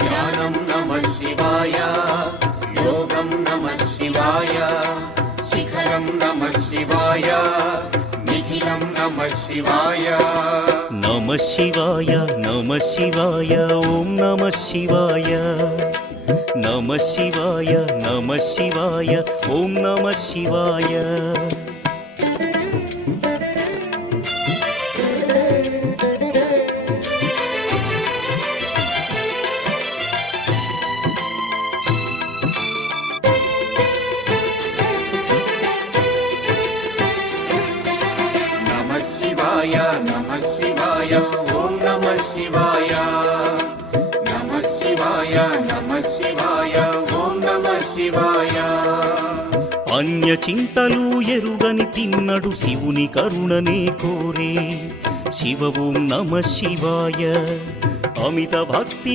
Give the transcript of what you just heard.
ధ్యానం నమః శివాయ, యోగం నమః శివాయ, శిఖరం నమః శివాయ, నిఖిలం నమః శివాయ. నమః శివాయ నమః శివాయ ఓం నమః శివాయ. నమః శివాయ నమః శివాయ ఓం నమః శివాయ. నమః శివాయ నమః శివాయ ఓం నమః శివాయ. నమః శివాయ నమః శివాయ ఓం నమః శివాయ. అన్య చింతలు ఎరుగని తిన్నడు శివుని కరుణనే కోరే. శివ ఓం నమః శివాయ. అమిత భక్తి